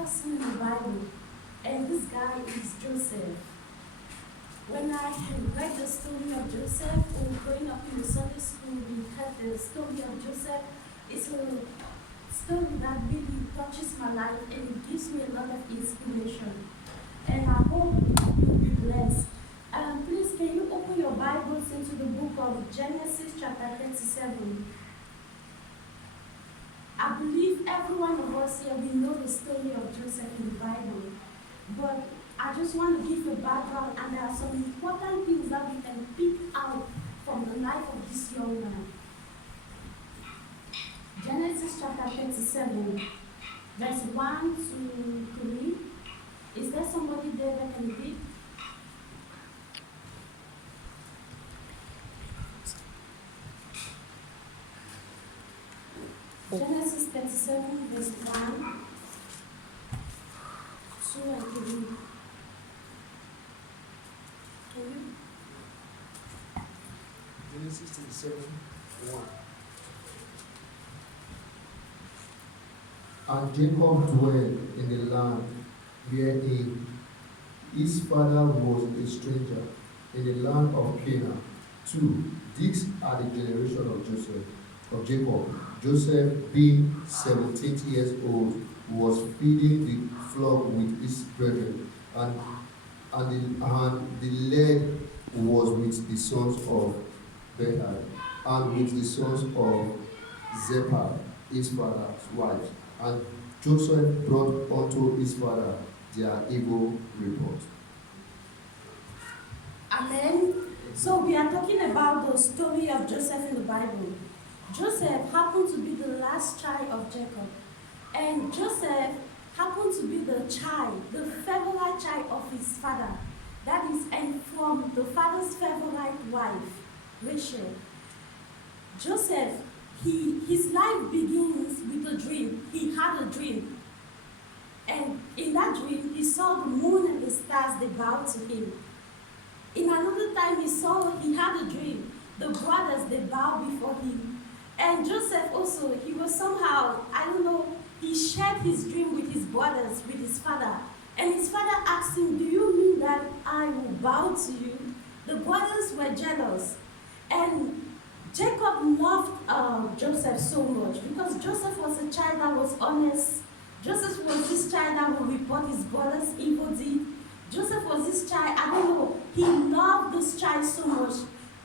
person in the Bible, and this guy is Joseph. When I read the story of Joseph, or growing up in the Sunday school, we had the story of Joseph. It's a story that really touches my life and it gives me a lot of inspiration. And I hope you'll be blessed. Please, can you open your Bibles into the book of Genesis chapter 37? I believe every one of us here, we know the story of Joseph in the Bible. But I just want to give a background, and there are some important things that we can pick out from the life of this young man. Genesis chapter 37, verse 1 to 3. Is there somebody there that can read? Genesis 37, verse 1, 2 and 3. Can you? Genesis 37, 1. And Jacob dwelt in the land wherein his father was a stranger, in the land of Canaan. 2. These are the generation of Jacob. Joseph, being 17 years old, was feeding the flock with his brethren, and the lead was with the sons of Behad, and with the sons of Zepah, his father's wife. And Joseph brought unto his father their evil report. Amen. So we are talking about the story of Joseph in the Bible. Joseph happened to be the last child of Jacob. And Joseph happened to be the favorite child of his father. That is, and from the father's favorite wife, Rachel. Joseph, his life begins with a dream. He had a dream. And in that dream, he saw the moon and the stars, they bowed to him. In another time, he had a dream. The brothers, they bowed before him. And Joseph also, he was somehow, he shared his dream with his brothers, with his father. And his father asked him, do you mean that I will bow to you? The brothers were jealous. And Jacob loved Joseph so much because Joseph was a child that was honest. Joseph was this child that would report his brother's evil deed. Joseph was this child, he loved this child so much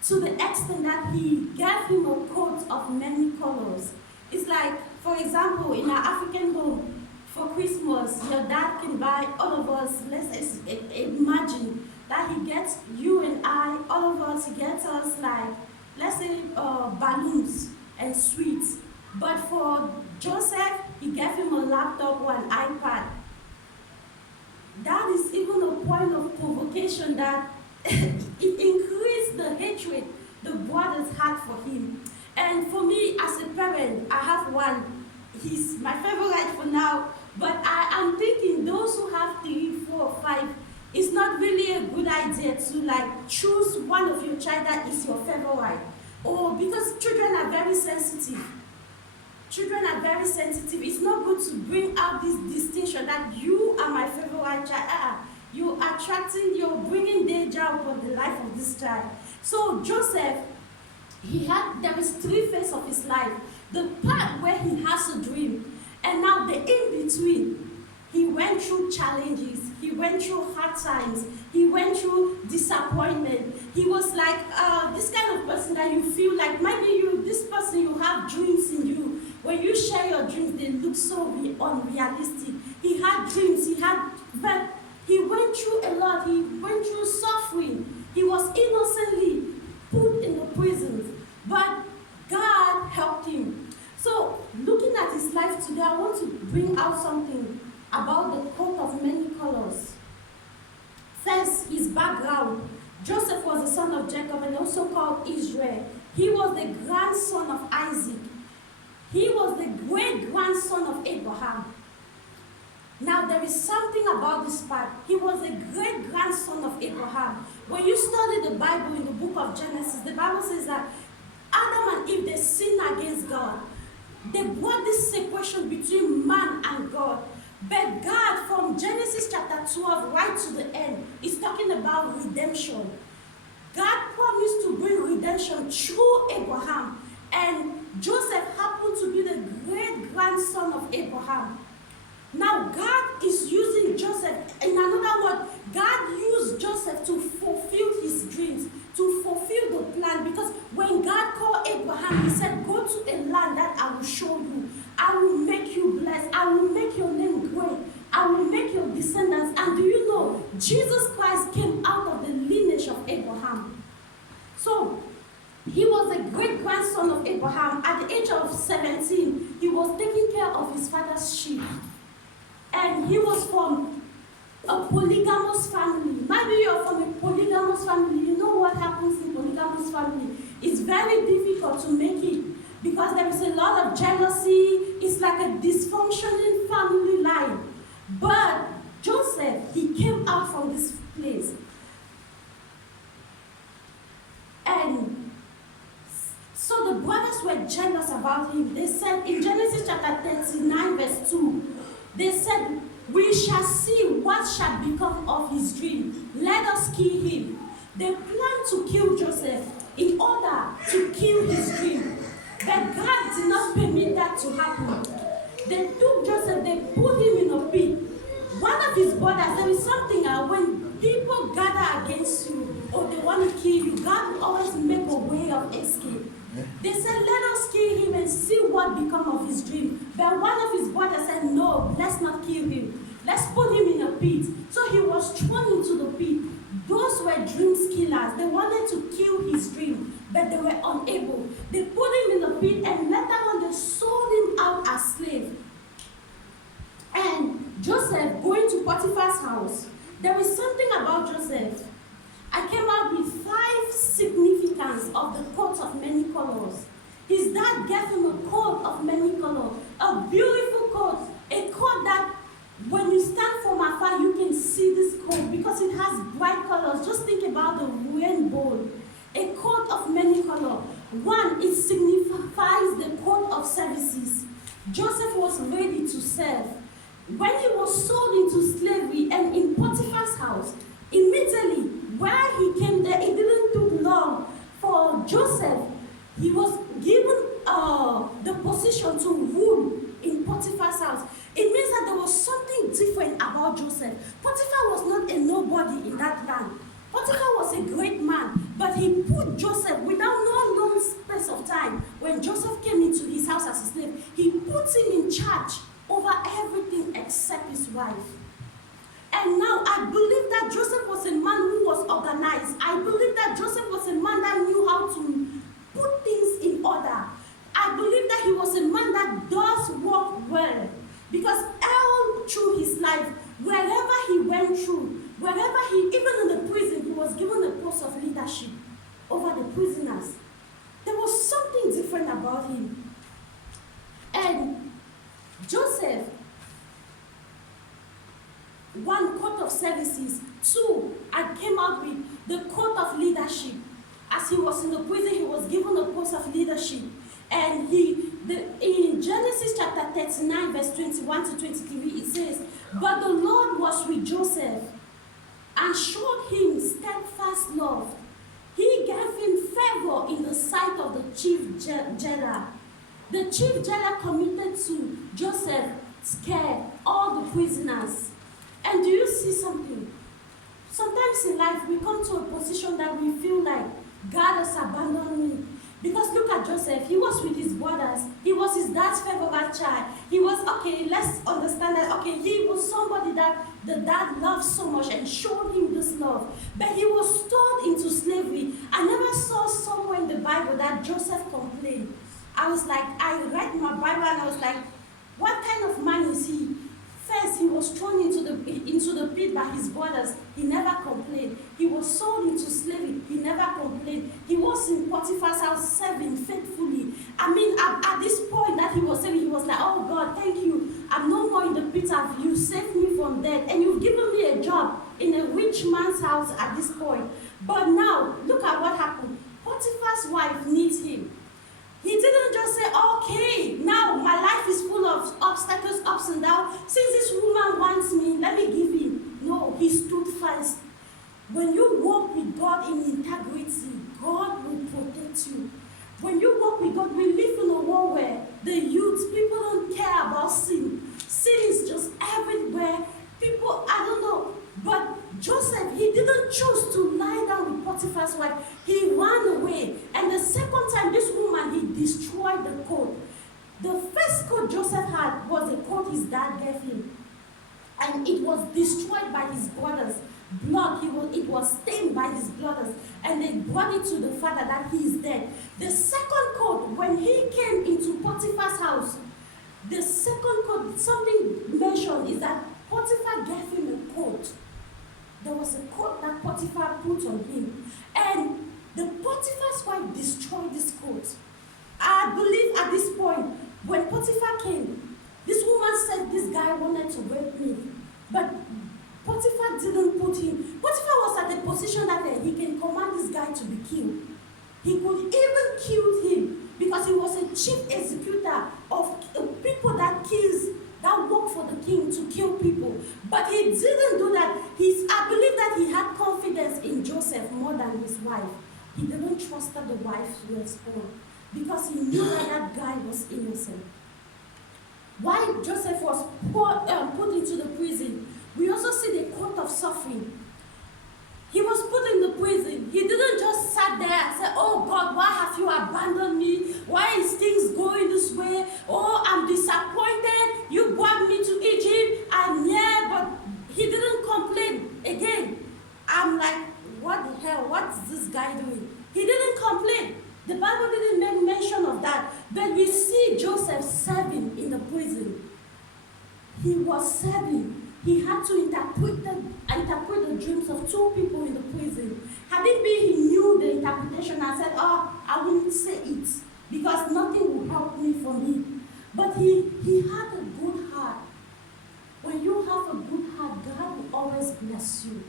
to the extent that he gave him a coat of many colors. It's like, for example, in our African home, for Christmas, your dad can buy all of us, let's imagine that he gets you and I, all of us, he gets us like, let's say, balloons and sweets. But for Joseph, he gave him a laptop or an iPad. That is even a point of provocation that it increased the hatred the brothers had for him. And for me, as a parent, I have one. He's my favorite for now. But I am thinking those who have 3, 4, 5, it's not really a good idea to choose one of your child that is your favorite. Or because children are very sensitive. Children are very sensitive. It's not good to bring out this distinction that you are my favorite child. You're bringing danger upon the life of this child. So Joseph, there was 3 phases of his life. The part where he has a dream, and now the in-between. He went through challenges. He went through hard times. He went through disappointment. He was like this kind of person that you feel like maybe this person, you have dreams in you. When you share your dreams, they look so unrealistic. He had dreams. But he went through a lot. He went through suffering. He was innocently put in the prison. But God helped him. So, looking at his life today, I want to bring out something about the coat of many colors. First, his background. Joseph was the son of Jacob and also called Israel. He was the grandson of Isaac. He was the great-grandson of Abraham. Now, there is something about this part. He was a great-grandson of Abraham. When you study the Bible in the book of Genesis, the Bible says that Adam and Eve, they sinned against God. They brought this separation between man and God. But God, from Genesis chapter 12 right to the end, is talking about redemption. God promised to bring redemption through Abraham. And Joseph happened to be the great grandson of Abraham. Now, God is using Joseph. In another word, God used Joseph to fulfill his dreams, to fulfill the plan. Because when God called Abraham, he said, go to a land that I will show you. I will make you blessed. I will make your name great. I will make your descendants. And do you know, Jesus Christ came out of the lineage of Abraham. So, he was a great grandson of Abraham. At the age of 17, he was taking care of his father's sheep. And he was from a polygamous family. Maybe you're from a polygamous family. You know what happens in polygamous family. It's very difficult to make it because there is a lot of jealousy. It's like a dysfunctioning family life. But Joseph, he came out from this place. And so the brothers were jealous about him. They said in Genesis chapter 39 verse 2, they said, we shall see what shall become of his dream. Let us kill him. They planned to kill Joseph in order to kill his dream. But God did not permit that to happen. They took Joseph, they put him in a pit. One of his brothers, there is something when people gather against you or they want to kill you, God will always make a way of escape. They said, let us kill him and see what become of his dream. But one of his brothers said, no, let's not kill him. Let's put him in a pit. So he was thrown into the pit. Those were dream killers. They wanted to kill his dream, but they were unable. They put him in the pit, and later on they sold him out as slave. And Joseph going to Potiphar's house. There is something about Joseph. I came out with 5 significance of the coat of many colors. His dad gave him a coat of many colors, a beautiful coat, a coat that when you stand from afar, you can see this coat because it has bright colors. Just think about the rainbow, a coat of many colors. One, it signifies the coat of services. Joseph was ready to serve. When he was sold into slavery and in Potiphar's house, immediately, while he came there, it didn't take long for Joseph. He was given the position to rule in Potiphar's house. It means that there was something different about Joseph. Potiphar was not a nobody in that land. Potiphar was a great man, but he put Joseph, without no long space of time, when Joseph came into his house as a slave, he put him in charge over everything except his wife. And now I believe that Joseph was a man who was organized. I believe that Joseph was a man that knew how to put things in order. I believe that he was a man that does work well. Because all through his life, wherever he went through, wherever even in the prison, he was given a post of leadership over the prisoners. There was something different about him. And Joseph, 1, coat of services. 2, I came out with the coat of leadership. As he was in the prison, he was given a post of leadership. And in Genesis chapter 39, verse 21 to 23, it says, but the Lord was with Joseph and showed him steadfast love. He gave him favor in the sight of the chief jailer. The chief jailer committed to Joseph scared all the prisoners. And do you see something? Sometimes in life, we come to a position that we feel like God has abandoned me. Because look at Joseph, he was with his brothers. He was his dad's favorite child. He was, okay, let's understand that, okay, he was somebody that the dad loved so much and showed him this love. But he was thrown into slavery. I never saw somewhere in the Bible that Joseph complained. I was like, I read my Bible and I was like, what kind of man is he? First, he was thrown into the pit by his brothers. He never complained. He was sold into slavery. He never complained. He was in Potiphar's house serving faithfully. I mean, at this point that he was serving, he was like, oh God, thank you. I'm no more in the pit of you. Saved me from death. And you've given me a job in a rich man's house at this point. But now, look at what happened. Potiphar's wife needs him. He didn't just say, okay, now my life is full of obstacles, ups and downs. Since this woman affect you. When you walk with God, we live in a world where the youth, people don't care about sin. Sin is just everywhere. People, I don't know. But Joseph, he didn't choose to lie down with Potiphar's wife. He ran away. And the second time, this woman, he destroyed the coat. The first coat Joseph had was a coat his dad gave him. And it was destroyed by his brothers. It was stained by his brothers. And they brought it to the father that he is dead. The second coat, when he came into Potiphar's house, the second coat, something mentioned is that Potiphar gave him a coat. There was a coat that Potiphar put on him. And the Potiphar's wife destroyed this coat. I believe at this point, when Potiphar came, this woman said this guy wanted to rape me. But Potiphar didn't put him. Potiphar was at the position that he can command this guy to be killed. He could even kill him because he was a chief executor of people that work for the king to kill people. But he didn't do that. I believe that he had confidence in Joseph more than his wife. He didn't trust the wife to respond because he knew that guy was innocent. While Joseph was put into the prison, we also see the coat of suffering. He was put in the prison. He didn't just sat there and say, "Oh God, why have you abandoned me? Why is things going this way? Oh, I'm disappointed. You brought me to Egypt. I'm here," but he didn't complain. Again, I'm like, what the hell? What's this guy doing? He didn't complain. The Bible didn't make mention of that. But we see Joseph serving in the prison. He was serving. He had to interpret the dreams of two people in the prison. Had it been he knew the interpretation and said, "Oh, I wouldn't say it because nothing will help me for me." But he had a good heart. When you have a good heart, God will always bless you.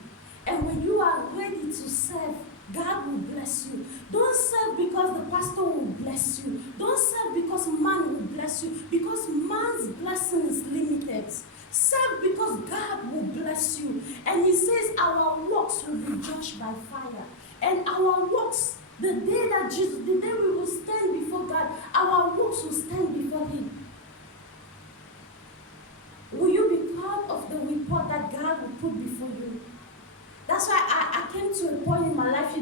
And when you are ready to serve, God will bless you. Don't serve because the pastor will bless you. Don't serve because man will bless you. Because man's blessing is limited. Serve because God will bless you. And he says our works will be judged by fire. And our works, the day we will stand before God, our works will stand before him. Will you be proud of the report that God will put before you? That's why I came to a point in my life,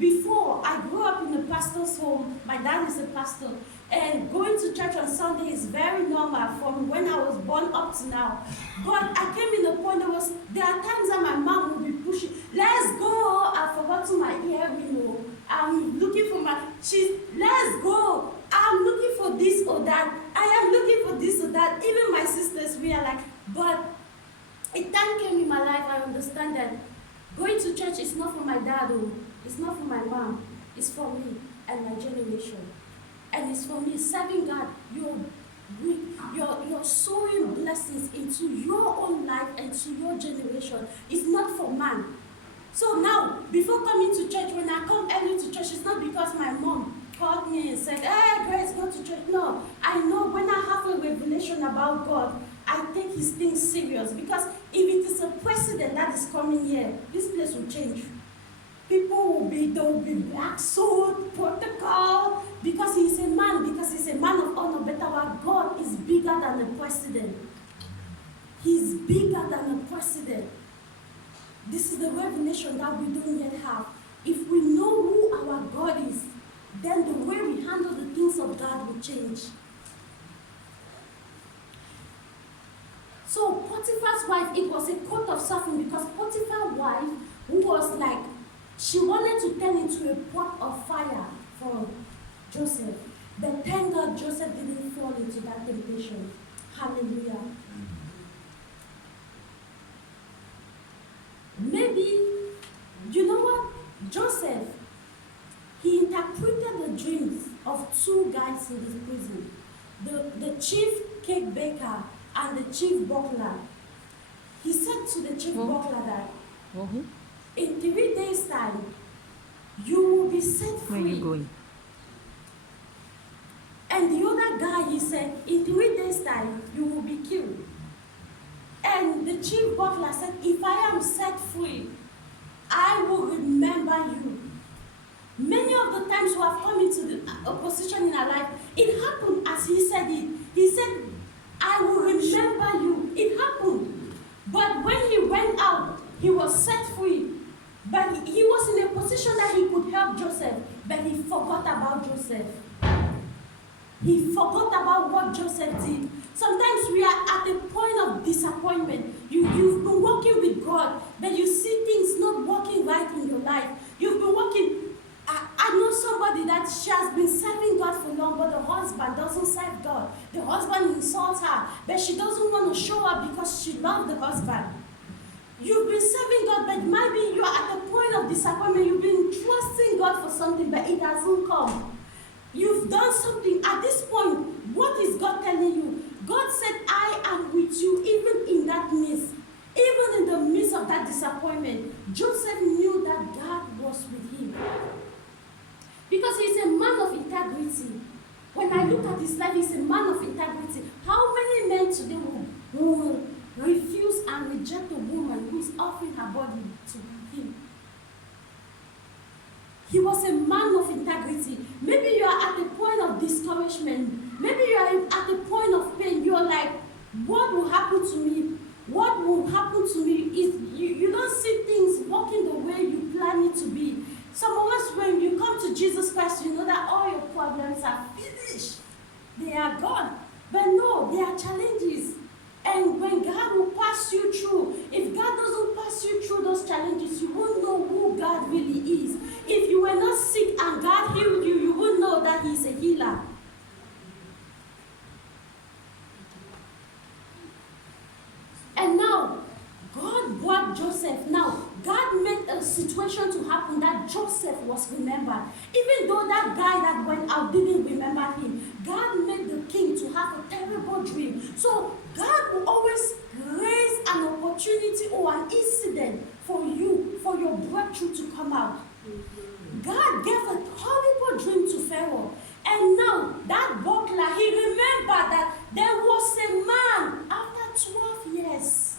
before I grew up in a pastor's home. My dad is a pastor. And going to church on Sunday is very normal from when I was born up to now. But I came in a point, there are times that my mom would be pushing, "Let's go." I've forgotten my earring. I'm looking for let's go. I'm looking for this or that. I am looking for this or that. Even my sisters, we are like, but a time came in my life, I understand that going to church is not for my dad, it's not for my mom, it's for me and my generation. And it's for me, serving God. You're sowing blessings into your own life and to your generation. It's not for man. So now, before coming to church, when I come early to church, it's not because my mom called me and said, "Hey, Grace, go to church." No, I know when I have a revelation about God, I take his things serious. Because if it is a president that is coming here, this place will change. People will be black suit, protocol, because he's a man of honor. But our God is bigger than the president. He's bigger than the president. This is the revelation that we don't yet have. If we know who our God is, then the way we handle the things of God will change. So Potiphar's wife, it was a coat of suffering because Potiphar's wife, who was like, she wanted to turn into a pot of fire for Joseph. But thank God Joseph didn't fall into that temptation. Hallelujah. Maybe, you know what? Joseph, he interpreted the dreams of two guys in this prison. The chief cake baker and the chief butler. He said to the chief butler that in 3 days' time, you will be set free. Where are you going? And the other guy, he said, in 3 days' time, you will be killed. And the chief butler said, if I am set free, I will remember you. Many of the times we have come into a position in our life, it happened as he said it. He said, I will remember you. It happened. But when he went out, he was set free. But he was in a position that he could help Joseph, but he forgot about Joseph. He forgot about what Joseph did. Sometimes we are at a point of disappointment. You've been working with God, but you see things not working right in your life. You've been working. I know somebody that she has been serving God for long, but the husband doesn't serve God. The husband insults her, but she doesn't want to show up because she loves the husband. You've been serving God, but maybe you are at a point of disappointment. You've been trusting God for something, but it hasn't come. You've done something. At this point, what is God telling you? God said, I am with you even in that midst. Even in the midst of that disappointment, Joseph knew that God was with him. Because he's a man of integrity. When I look at his life, he's a man of integrity. How many men today will refuse and reject a woman who is offering her body to him? He was a man of integrity. Maybe you are at a point of discouragement. Maybe you are at a point of pain. You are like, what will happen to me? What will happen to me? Is you don't see things working the way you plan it to be. Some of us, when you come to Jesus Christ, you know that all your problems are finished. They are gone. But no, there are challenges. And when God will pass you through, if God doesn't pass you through those challenges, you won't know who God really is. If you were not sick and God healed you, you won't know that He's a healer. And now, God brought Joseph. Now, God made a situation to happen that Joseph was remembered. Even though that guy that went out didn't remember him, God made the king to have a terrible dream. So, God will always raise an opportunity or an incident for you, for your breakthrough to come out. God gave a horrible dream to Pharaoh. And now, that butler, he remembered that there was a man after 12 years.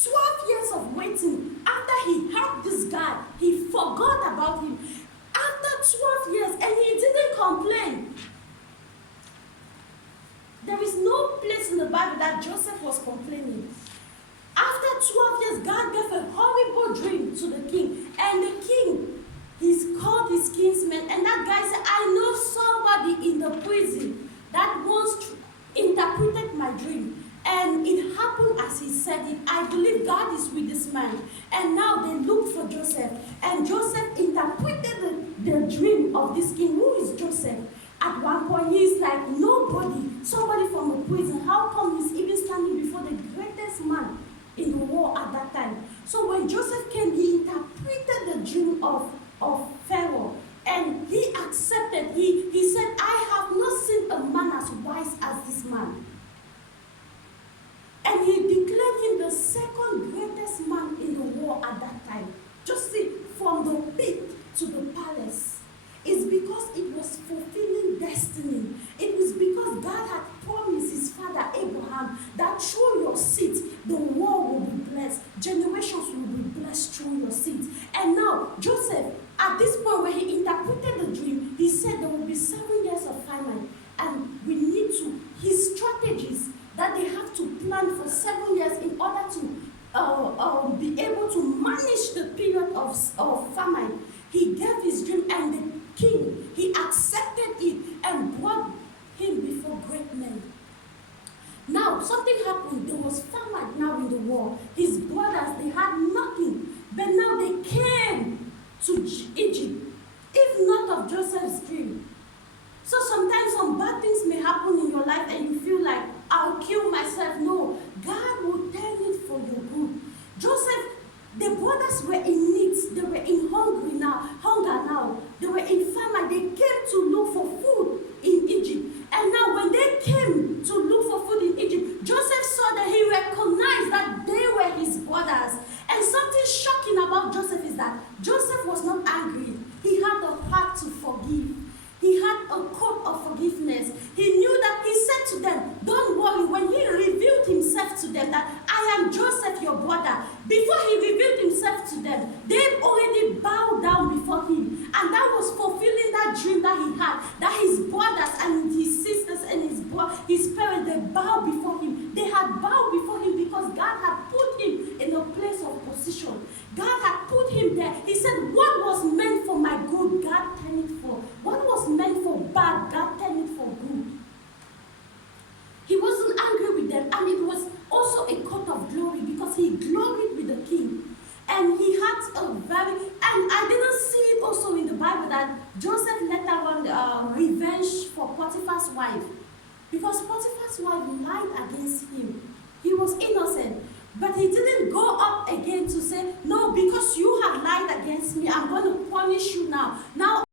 12 years of waiting. After he helped this guy, he forgot about him. After 12 years, and he didn't complain. There is no place in the Bible that Joseph was complaining. After 12 years, God gave a horrible dream to the king. And the king, he's called his kinsman. And that guy said, I know somebody in the prison that once interpreted my dream. And it happened as he said it. I believe God is with this man. And now they looked for Joseph. And Joseph interpreted the dream of this king. Who is Joseph? At one point, he's like, nobody, somebody from a prison. How come he's even standing before the greatest man in the world at that time? So when Joseph came, he interpreted the dream of Pharaoh. And he accepted. He said, I have not seen a man as wise as this man. And he declared him the second greatest man in the world at that time. Just see, from the pit to the palace. It's because it was fulfilling destiny. It was because God had promised his father Abraham that through your seed, the world will be blessed. Generations will be blessed through your seed. And now, Joseph, at this point where he interpreted the dream, he said there will be 7 years of famine. And we need to, his strategies, that they have to plan for 7 years in order to be able to manage the period of famine. He gave his dream, and the king, he accepted it and brought him before great men. Now, something happened. There was famine now in the world. His brothers, they had nothing. But now they came to Egypt, if not of Joseph's dream. So sometimes some bad things may happen in your life and you feel like, I'll kill myself. No, God will turn it for your good. Joseph, the brothers were in need. They were in hunger now. They were in famine. They came to look for food in Egypt. And now when they came to look for food in Egypt, Joseph saw that he recognized that they were his brothers. And something shocking about Joseph is that Joseph was not angry. He had a heart to forgive. He had a code of forgiveness. He knew that he said to them, don't worry. When he revealed himself to them that I am Joseph, your brother, before he revealed himself to them, they already bowed down before him. And that was Potiphar's wife. Because Potiphar's wife lied against him. He was innocent. But he didn't go up again to say, no, because you have lied against me, I'm going to punish you now. Now